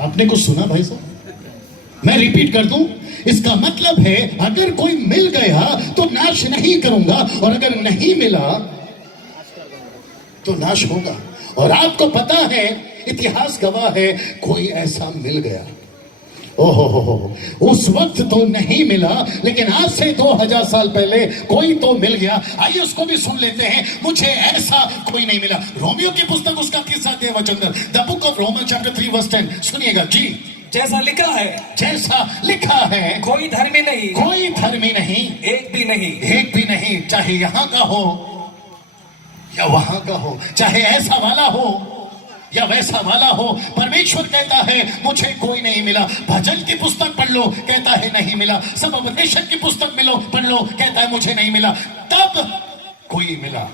आपने कुछ सुना भाई साहब? मैं रिपीट कर दूं, इसका मतलब है अगर कोई मिल गया तो नाश नहीं करूंगा, और अगर नहीं मिला तो नाश होगा। और आपको पता है, इतिहास गवाह है, कोई ऐसा मिल गया। ओहो हो, उस वक्त तो नहीं मिला, लेकिन आज से 2000 साल पहले कोई तो मिल गया। आइए उसको भी सुन लेते हैं। मुझे ऐसा कोई नहीं मिला। रोमियो की पुस्तक उसका 30 अध्याय वचन, the book of Roman chapter 3 verse 10 सुनिएगा जी। जैसा लिखा है, जैसा लिखा है, कोई धर्मी नहीं, कोई धर्मी नहीं, एक भी नहीं, एक भी नहीं, चाहे यहां का हो या वहां का हो, चाहे ऐसा वाला हो या वैसा वाला हो। परमेश्वर कहता है मुझे कोई नहीं मिला। भजन की पुस्तक पढ़ लो, कहता है नहीं मिला। सब उपदेशक की पुस्तक पढ़ लो, कहता है मुझे नहीं मिला। तब कोई मिला,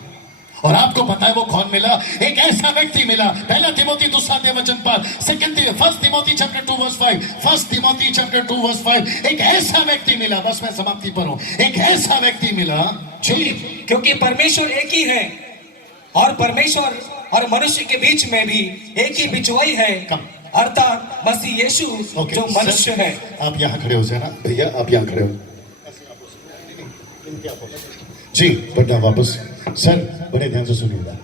और आपको पता है वो कौन मिला? एक ऐसा व्यक्ति मिला। पहला तिमोथी 2 वचन पर, first Timothy chapter 2 verse 5, first Timothy chapter 2 verse 5, एक ऐसा व्यक्ति मिला। बस मैं समाप्ति पर हूं। एक ऐसा व्यक्ति मिला जी, क्योंकि परमेश्वर एक ही है, और परमेश्वर और मनुष्य के बीच में भी एक ही बिचवाई है, अर्थात मसीह यीशु जो मनुष्य है। आप यहाँ खड़े हो जाना भैया, आप यहाँ खड़े हो जी। बढ़ना वापस सर, बड़े ध्यान से सुनिएगा।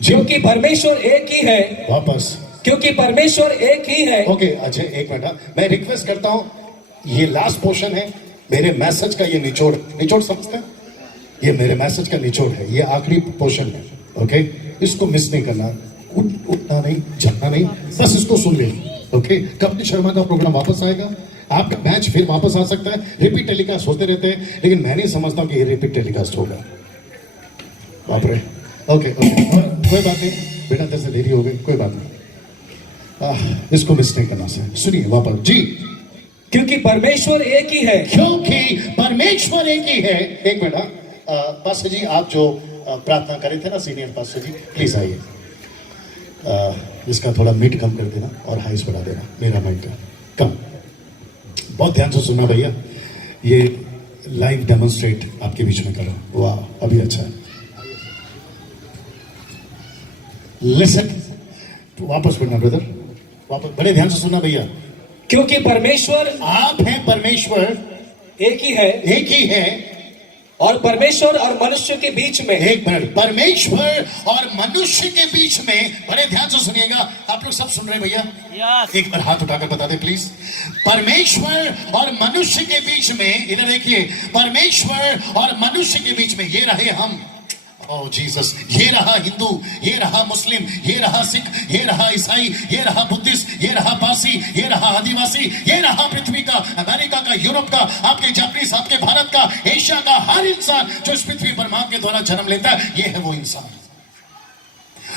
क्योंकि परमेश्वर एक ही है, वापस, क्योंकि परमेश्वर एक ही है। ओके अजय, एक मिनट, मैं रिक्वेस्ट करता हूँ, ये लास्ट पोर्शन है मेरे मैसेज का। ये निचोड़ समझते हैं? ये मेरे मैसेज का निचोड़ है, ये आखिरी पोर्शन है। ओके, इसको मिस नहीं करना, उठना नहीं, झटना नहीं, बस इसको सुन लेना। ओके, कपिल शर्मा का प्रोग्राम वापस आएगा, आपका मैच फिर वापस आ सकता है। रिपीट टेलीकास्ट होते रहते हैं, लेकिन मैं नहीं समझता हूँ कि ये रिपीट टेलीकास्ट होगा। बाप रे। ओके, कोई बात नहीं बेटा, जैसे देरी हो गई, कोई बात नहीं, इसको मिस नहीं करना सर। सुनिए वापस जी। क्योंकि परमेश्वर एक ही है, क्योंकि परमेश्वर एक ही है। एक मिनट, पास्टर जी आप जो प्रार्थना करे थे ना, सीनियर पास्टर जी, प्लीज आइए। इसका थोड़ा मिड कम कर देना और हाइस बढ़ा देना, मेरा माइक का कम। बहुत ध्यान से सुनना भैया, ये लाइव डेमोन्स्ट्रेट आपके बीच में कर रहा हूं। वाह, अभी अच्छा है। लिसन, वापस पढ़ना ब्रदर, वापस, बड़े ध्यान से सुनना भैया। क्योंकि परमेश्वर, आप हैं परमेश्वर, एक ही है, एक ही है, और परमेश्वर और मनुष्य के बीच में, एक मिनट, परमेश्वर और मनुष्य के बीच में, बड़े ध्यान से सुनिएगा। आप लोग सब सुन रहे हैं भैया? yes. एक बार हाथ उठाकर बता दे प्लीज। परमेश्वर और मनुष्य के बीच में, इधर देखिए, परमेश्वर और मनुष्य के बीच में ये रहे हम। ओह जीसस, ये रहा हिंदू, ये रहा मुस्लिम, ये रहा सिख, ये रहा ईसाई, ये रहा बुद्धिस्ट, ये रहा पारसी, ये रहा आदिवासी, ये रहा पृथ्वी का, अमेरिका का, यूरोप का, आपके जापानीज, आपके भारत का, एशिया का, हर इंसान जो इस पृथ्वी पर मां के द्वारा जन्म लेता है, ये है वो इंसान।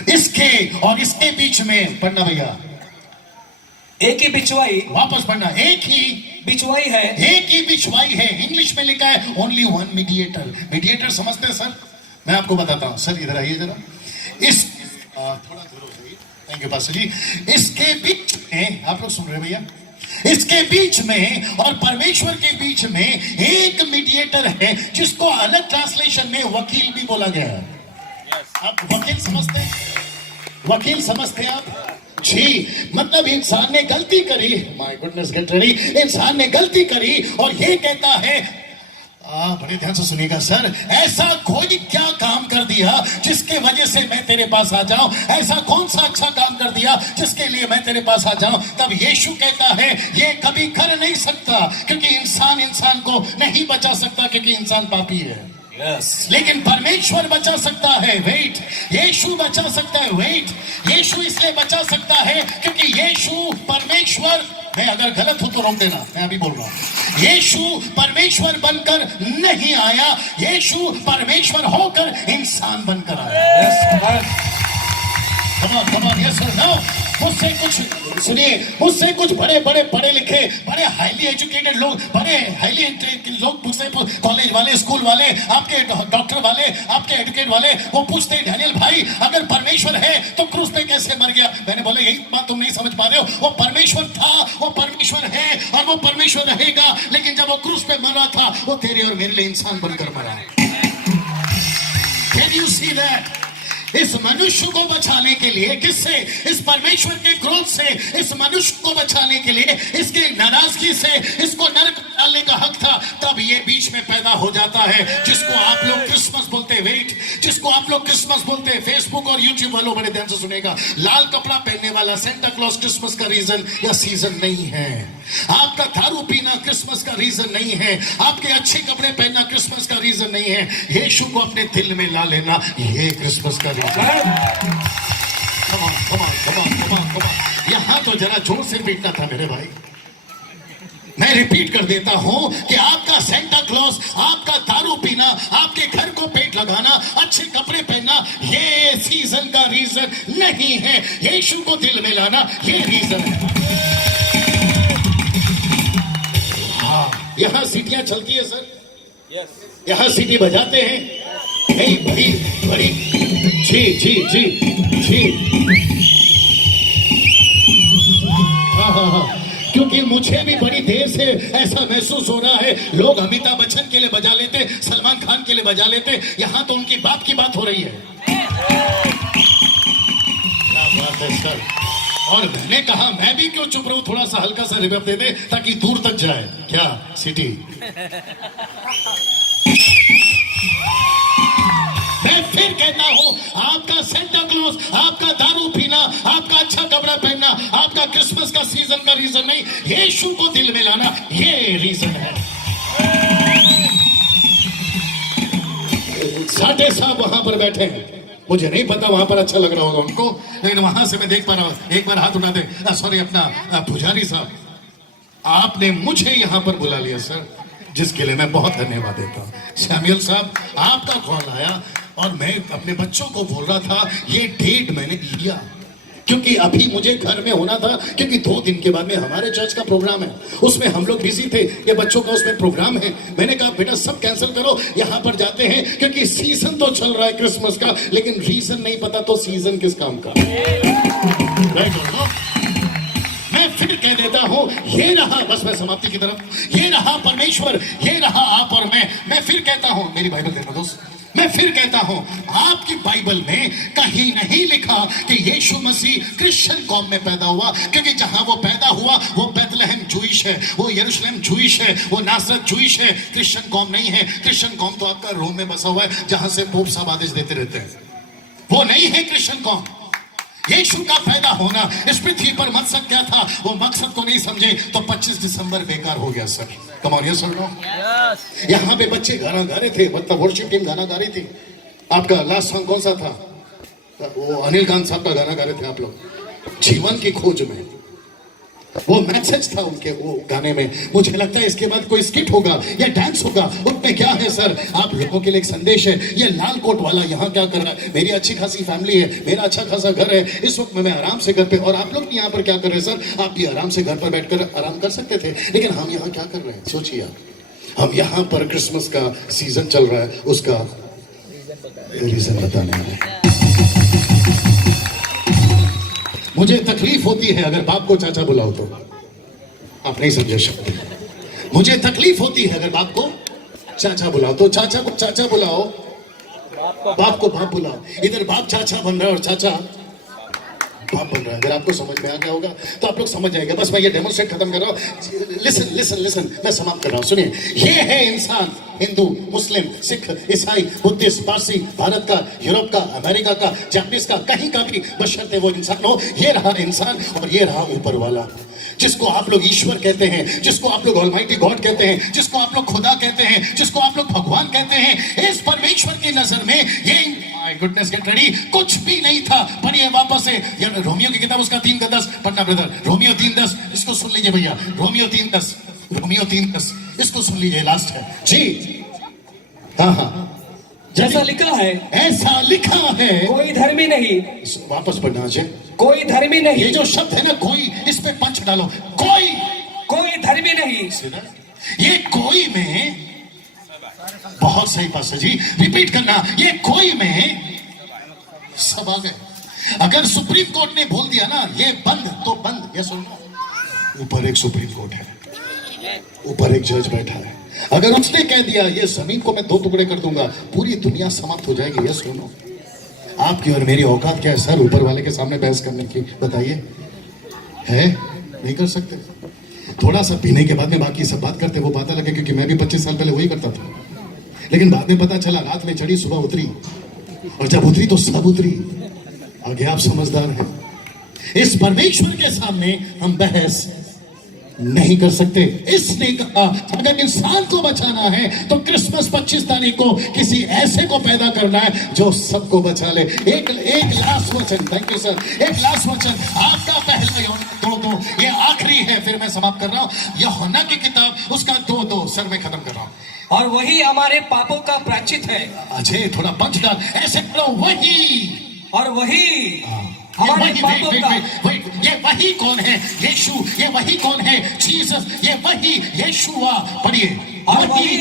इसके और इसके बीच में, पढ़ना भैया, एक ही बिचवाई, वापस पढ़ना, एक ही बिचवाई है, एक ही बिचवाई है। इंग्लिश में लिखा है ओनली वन मीडिएटर। मीडिएटर समझते हैं सर? मैं आपको बताता हूं सर, इधर आइए जरा। इस थोड़ा दूर हो जाइए, थैंक यू पास्टर जी। इसके बीच में, आप लोग सुन रहे हैं भैया? इसके बीच में और परमेश्वर के बीच में एक मीडिएटर है, जिसको अलग ट्रांसलेशन में वकील भी बोला गया है। आप वकील समझते हैं? वकील समझते हैं आप जी? मतलब इंसान ने गलती करी, माय गुडनेस गेट रेडी, इंसान ने गलती करी और ये कहता है, बड़े ध्यान से सुनिएगा सर, ऐसा कोई क्या काम कर दिया जिसके वजह से मैं तेरे पास आ जाऊं? ऐसा कौन सा अच्छा काम कर दिया जिसके लिए मैं तेरे पास आ जाऊं? तब यीशु कहता है ये कभी कर नहीं सकता, क्योंकि इंसान को नहीं बचा सकता, क्योंकि इंसान पापी है। yes. लेकिन परमेश्वर बचा सकता है। वेट, यीशु बचा सकता है। वेट, यीशु इसलिए बचा सकता है क्योंकि यीशु परमेश्वर, मैं अगर गलत हूं तो रोक देना, मैं अभी बोल रहा हूं। यीशु परमेश्वर बनकर नहीं आया, यीशु परमेश्वर होकर इंसान बनकर आया। Come on, yes or no? मुझसे कुछ सुनिए, मुझसे कुछ बड़े बड़े पढ़े लिखे, बड़े हाईली एजुकेटेड लोग, बड़े हाईली लोग मुझसे, कॉलेज वाले, स्कूल वाले, आपके डॉक्टर वाले, आपके एडवोकेट वाले, वो पूछते हैं डैनियल भाई अगर परमेश्वर है तो क्रूस पे कैसे मर गया? मैंने बोला यही बात तुम नहीं समझ पा रहे हो। वो परमेश्वर था, वो परमेश्वर है और वो परमेश्वर रहेगा, लेकिन जब वो क्रूस पे मर रहा था, वो तेरे और मेरे लिए इंसान बनकर मरा है। Can you see that? इस मनुष्य को बचाने के लिए, किससे? इस परमेश्वर के क्रोध से इस मनुष्य को बचाने के लिए, इसके नाराजगी से इसको नरक में डालने का हक था। तब ये बीच में पैदा हो जाता है जिसको आप लोग क्रिसमस बोलते हैं। वेट, जिसको आप लोग क्रिसमस बोलते हैं। फेसबुक और यूट्यूब वालों बड़े ध्यान से सुनेगा, लाल कपड़ा पहनने वाला सेंटा क्लॉज क्रिसमस का रीजन या सीजन नहीं है। आपका दारू पीना क्रिसमस का रीजन नहीं है। आपके अच्छे कपड़े पहनना क्रिसमस का रीजन नहीं है। यीशु को अपने दिल में ला लेना, ये क्रिसमस का रीजन। यहां तो जरा जोर से पीटना था मेरे भाई। मैं रिपीट कर देता हूं कि आपका सेंटा क्लॉज, आपका दारू पीना, आपके घर को पेट लगाना, अच्छे कपड़े पहनना, ये सीजन का रीजन नहीं है। यीशु को दिल में लाना, ये रीजन है। हाँ, यहां सीटियां चलती है सर, यहां सीटी बजाते हैं। बड़ी बड़ी बड़ी, जी जी जी जी, हाँ, क्योंकि मुझे भी बड़ी देर से ऐसा महसूस हो रहा है। लोग अमिताभ बच्चन के लिए बजा लेते, सलमान खान के लिए बजा लेते, यहां तो उनकी बाप की बात हो रही है। क्या बात है सर। और मैंने कहा मैं भी क्यों चुप रहूं, थोड़ा सा हल्का सा रिवर्ब दे दे ताकि दूर तक जाए। क्या सिटी? मैं फिर कहता हूं, आपका सेंटा क्लॉज, आपका दारू पीना, आपका अच्छा कपड़ा पहनना, आपका क्रिसमस का सीजन का रीजन नहीं। यीशु को दिल में लाना, ये रीजन है। साटे साहब वहां पर बैठे हैं, मुझे नहीं पता वहां पर अच्छा लग रहा होगा उनको, लेकिन वहां से मैं देख पा रहा हूं। एक बार हाथ उठा दे, सॉरी, अपना पुजारी साहब, आपने मुझे यहां पर बुला लिया सर, जिसके लिए मैं बहुत धन्यवाद देता हूं। सैमुअल साहब, आपका कॉल आया और मैं अपने बच्चों को बोल रहा था ये डेट मैंने लिया क्योंकि अभी मुझे घर में होना था, क्योंकि 2 दिन के बाद में हमारे चर्च का प्रोग्राम है, उसमें हम लोग बिजी थे, ये बच्चों का उसमें प्रोग्राम है। मैंने कहा बेटा सब कैंसिल करो, यहां पर जाते हैं, क्योंकि सीजन तो चल रहा है क्रिसमस का, लेकिन रीजन नहीं पता तो सीजन किस काम का। मैं फिर कह देता हूं, ये रहा, बस मैं समाप्ति की तरफ, ये रहा परमेश्वर, ये रहा आप और मैं फिर कहता हूं, मेरी बाइबल देखो दोस्त, मैं फिर कहता हूं, आपकी बाइबल में कहीं नहीं लिखा कि यीशु मसीह क्रिश्चियन कौम में पैदा हुआ, क्योंकि जहां वो पैदा हुआ वो बैतलहम जूइश है, वो यरूशलेम जूइश है, वो नासरत जूइश है, क्रिश्चियन कौम नहीं है। क्रिश्चियन कौम तो आपका रोम में बसा हुआ है, जहां से पोप साहब आदेश देते रहते हैं, वो नहीं है क्रिश्चियन कौम। यीशु का पैदा होना इस पृथ्वी पर मकसद क्या था, वो मकसद को नहीं समझे तो 25 दिसंबर बेकार हो गया सर। कम ऑन, यस और नो? यहाँ पे बच्चे गाना गा रहे थे, मतलब वर्शिप टीम गाना गा रही थी। आपका लास्ट सॉन्ग कौन सा था? वो अनिल कांत साहब का गाना गा रहे थे आप लोग, जीवन की खोज में। वो मैसेज था उनके वो गाने में। मुझे लगता है इसके बाद कोई स्किट होगा या डांस होगा, उसमें क्या है सर, आप लोगों के लिए एक संदेश है। ये लाल कोट वाला यहाँ क्या कर रहा है? मेरी अच्छी खासी फैमिली है, मेरा अच्छा खासा घर है, इस वक्त में मैं आराम से घर पे, और आप लोग भी यहाँ पर क्या कर रहे हैं सर? आप भी आराम से घर पर बैठकर आराम कर सकते थे, लेकिन हम यहाँ क्या कर रहे हैं सोचिए आप। हम यहाँ पर क्रिसमस का सीजन चल रहा है, उसका रीजन बताने वाले हैं। मुझे तकलीफ होती है अगर बाप को चाचा बुलाओ तो, आप नहीं समझ सकते। मुझे तकलीफ होती है अगर बाप को चाचा बुलाओ तो, चाचा को चाचा बुलाओ, बाप को बाप बुलाओ। इधर बाप चाचा बन रहा है और चाचा बाप बन रहा है। अगर आपको समझ में आ गया होगा तो आप लोग समझ जाएंगे। बस मैं ये डेमोन्स्ट्रेट खत्म कर रहा हूँ। लिसन लिसन लिसन, मैं समाप्त कर रहा हूँ, सुनिए। ये है इंसान, हिंदू, मुस्लिम, सिख, ईसाई, बुद्धिस्ट, पारसी, भारत का, यूरोप का, अमेरिका का, जापानीज का, कहीं का भी, बशर्ते वो इंसान हो। ये रहा इंसान और ये रहा ऊपर वाला, जिसको आप लोग ईश्वर कहते हैं, जिसको आप लोग ऑलमाइटी गॉड कहते हैं, जिसको आप लोग खुदा कहते हैं, जिसको आप लोग भगवान कहते हैं। इस परमेश्वर की नजर में ये, माय गुडनेस, गेट रेडी, कुछ भी नहीं था। पढ़िए वापस से यार, रोमियो की किताब उसका 3:10 पढ़ना ब्रदर, रोमियो 3:10, इसको सुन लीजिए भैया, रोमियो 3:10, रोमियो 3:10, इसको सुन लीजिए, लास्ट है जी। हाँ हाँ, जैसा लिखा है ऐसा लिखा है, कोई धर्मी नहीं, वापस पढ़ना है, कोई धर्मी नहीं। ये जो शब्द है ना कोई, इस पे पंच डालो, कोई धर्मी नहीं। ये कोई में, बहुत सही पास है जी, रिपीट करना, ये कोई में सब आ गए। अगर सुप्रीम कोर्ट ने बोल दिया ना ये बंद तो बंद, ये सुनो, ऊपर एक सुप्रीम कोर्ट है, ऊपर एक जज बैठा है। अगर उसने कह दिया ये जमीन को मैं 2 टुकड़े कर दूंगा, पूरी दुनिया समाप्त हो जाएगी, ये सुनो। आपकी और मेरी औकात क्या है सर ऊपर वाले के सामने बहस करने की? बताइए, है? नहीं कर सकते। थोड़ा सा पीने के बाद में बाकी सब बात करते, वो बात अलग है, क्योंकि मैं भी 25 साल पहले वही करता था। लेकिन बाद में पता चला रात में चढ़ी सुबह उतरी, और जब उतरी तो सब उतरी। आगे आप समझदार हैं। इस परमेश्वर के सामने हम बहस नहीं कर सकते। इसने कहा अगर इंसान को बचाना है तो क्रिसमस 25 तारीख को किसी ऐसे को पैदा करना है जो सबको बचा ले। एक लास्ट वचन, थैंक यू सर, एक लास्ट वचन आपका पहला यूहन्ना 2:2, ये आखिरी है, फिर मैं समाप्त कर रहा हूं। यूहन्ना की किताब उसका 2:2, सर मैं खत्म कर रहा हूं। और वही हमारे पापों का प्रायश्चित है। अजय थोड़ा पंच डाल, ऐसे करो, वही और वही हमारे पापों का। ये वही कौन है? यीशु। ये वही कौन है? जीसस। ये वही यीशुआ। पढ़िए। और वही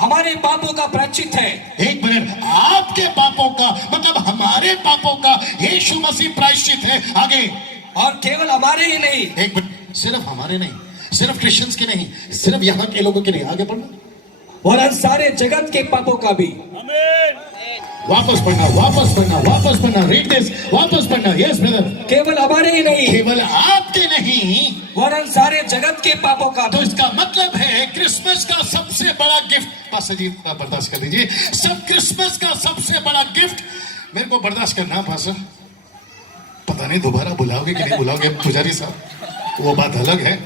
हमारे पापों का प्रायश्चित है। एक मिनट, आपके पापों का मतलब हमारे पापों का यीशु मसीह प्रायश्चित है। आगे। और केवल हमारे ही नहीं, एक मिनट, सिर्फ हमारे नहीं, सिर्फ क्रिश्चियंस के नहीं, सिर्फ यहाँ के लोगों के नहीं, आगे पढ़ना, वरन सारे जगत के पापों का भी। वापस पढ़ना, वापस पढ़ना, वापस पढ़ना, रीड दिस, वापस पढ़ना। Yes brother. केवल हमारे ही नहीं, केवल आपके नहीं, वरन सारे जगत के पापों का तो भी। इसका मतलब है क्रिसमस का सबसे बड़ा गिफ्ट, पास्टर जी बर्दाश्त कर लीजिए, सब क्रिसमस का सबसे बड़ा गिफ्ट मेरे को बर्दाश्त करना पास्टर, पता नहीं दोबारा बुलाओगे कि नहीं बुलाओगे पुजारी साहब, वो बात अलग है।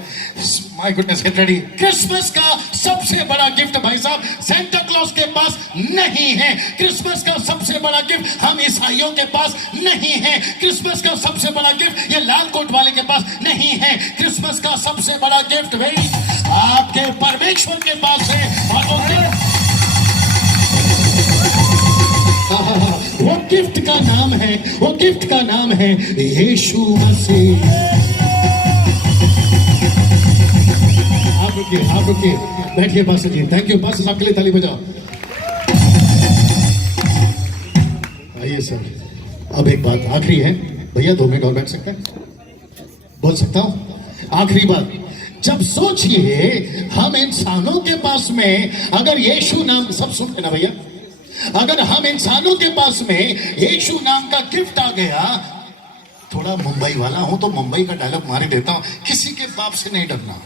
My goodness, get ready. Christmas का सबसे बड़ा गिफ्ट भाई साहब सेंटा क्लॉज के पास नहीं है। क्रिसमस का सबसे बड़ा गिफ्ट हम ईसाइयों के पास नहीं है। क्रिसमस का सबसे बड़ा गिफ्ट ये लाल कोट वाले के पास नहीं है। क्रिसमस का सबसे बड़ा गिफ्ट भाई आपके परमेश्वर के पास है। और वो गिफ्ट का नाम है, वो गिफ्ट का नाम है यीशु मसीह। आप रुकिए, बैठिए pastor ji. Thank you pastor साहब, के लिए ताली बजाओ। आइए सर, अब एक बात आखिरी है भैया, 2 मिनट और बैठ सकते हैं? बोल सकता हूं? आखिरी बात, जब सोचिए हम इंसानों के पास में अगर यीशु नाम, सब सुन लेना भैया, अगर हम इंसानों के पास में यीशु नाम का गिफ्ट आ गया, थोड़ा मुंबई वाला हूं तो मुंबई का डायलॉग मार देता हूं, किसी के बाप से नहीं डरना।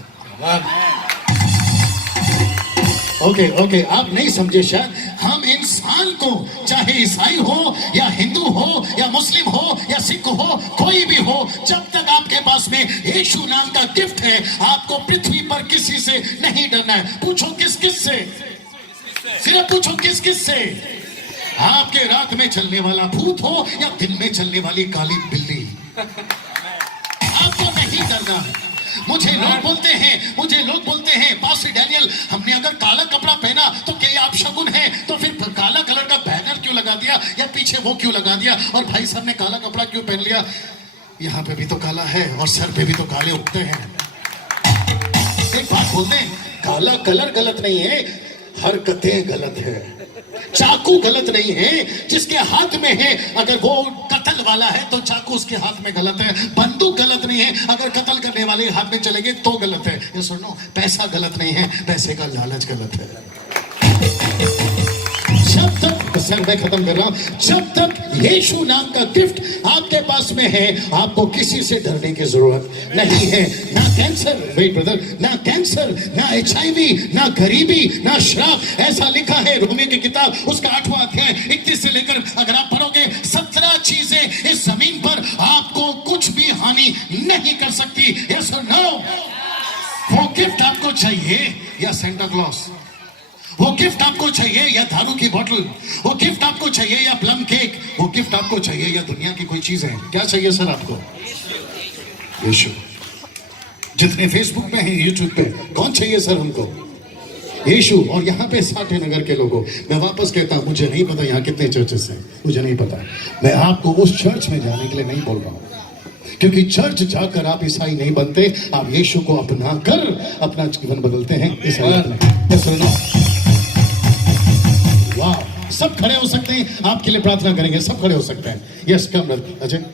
ओके, आप नहीं समझे शायद। हम इंसान को, चाहे ईसाई हो या हिंदू हो या मुस्लिम हो या सिख हो, कोई भी हो, जब तक आपके पास में यीशु नाम का गिफ्ट है, आपको पृथ्वी पर किसी से नहीं डरना है। पूछो किस किस से, सिर्फ पूछो किस किस से। आपके रात में चलने वाला भूत हो या दिन में चलने वाली काली बिल्ली, आपको नहीं डरना है। मुझे लोग बोलते हैं पास्टर डैनियल, हमने अगर काला कपड़ा पहना तो क्या आप शगुन है, तो फिर काला कलर का बैनर क्यों लगा दिया या पीछे वो क्यों लगा दिया, और भाई साहब ने काला कपड़ा क्यों पहन लिया? यहाँ पे भी तो काला है और सर पे भी तो काले उगते हैं। एक बात बोलते हैं, काला कलर गलत नहीं है, हरकतें गलत है। चाकू गलत नहीं है, जिसके हाथ में है अगर वो कत्ल वाला है तो चाकू उसके हाथ में गलत है। बंदूक गलत नहीं है, अगर कत्ल करने वाले के हाथ में चलेंगे तो गलत है। ये सुनो, पैसा गलत नहीं है, पैसे का लालच गलत है। जब तक, सर मैं खत्म कर रहा हूं, जब तक यीशु नाम का गिफ्ट आपके पास में है, आपको किसी से डरने की जरूरत नहीं है। ना कैंसर, वेट ब्रदर, ना कैंसर, ना HIV, ना गरीबी, ना श्राप। ऐसा लिखा है रोमी की किताब उसका 8वां अध्याय 31 से लेकर अगर आप पढ़ोगे, 17 चीजें इस जमीन पर आपको कुछ भी हानि नहीं कर सकती। यस और नो? वो गिफ्ट आपको चाहिए या सेंटा क्लॉज? वो गिफ्ट आपको चाहिए या दारू की बोतल? वो गिफ्ट आपको चाहिए या प्लम केक? वो गिफ्ट आपको चाहिए या दुनिया की कोई चीज है? क्या चाहिए सर आपको? यीशु। जितने फेसबुक पे हैं, यूट्यूब पे, कौन चाहिए सर उनको? यीशु। और यहाँ पे साठे नगर के लोगों, मैं वापस कहता हूँ, मुझे नहीं पता यहाँ कितने चर्चेस हैं, मुझे नहीं पता। मैं आपको उस चर्च में जाने के लिए नहीं बोल रहा हूँ, क्योंकि चर्च जाकर आप ईसाई नहीं बनते, आप यीशु को अपना कर अपना जीवन बदलते हैं। वाह, सब खड़े हो सकते हैं, आपके लिए प्रार्थना करेंगे, सब खड़े हो सकते हैं। यस, कम अजय।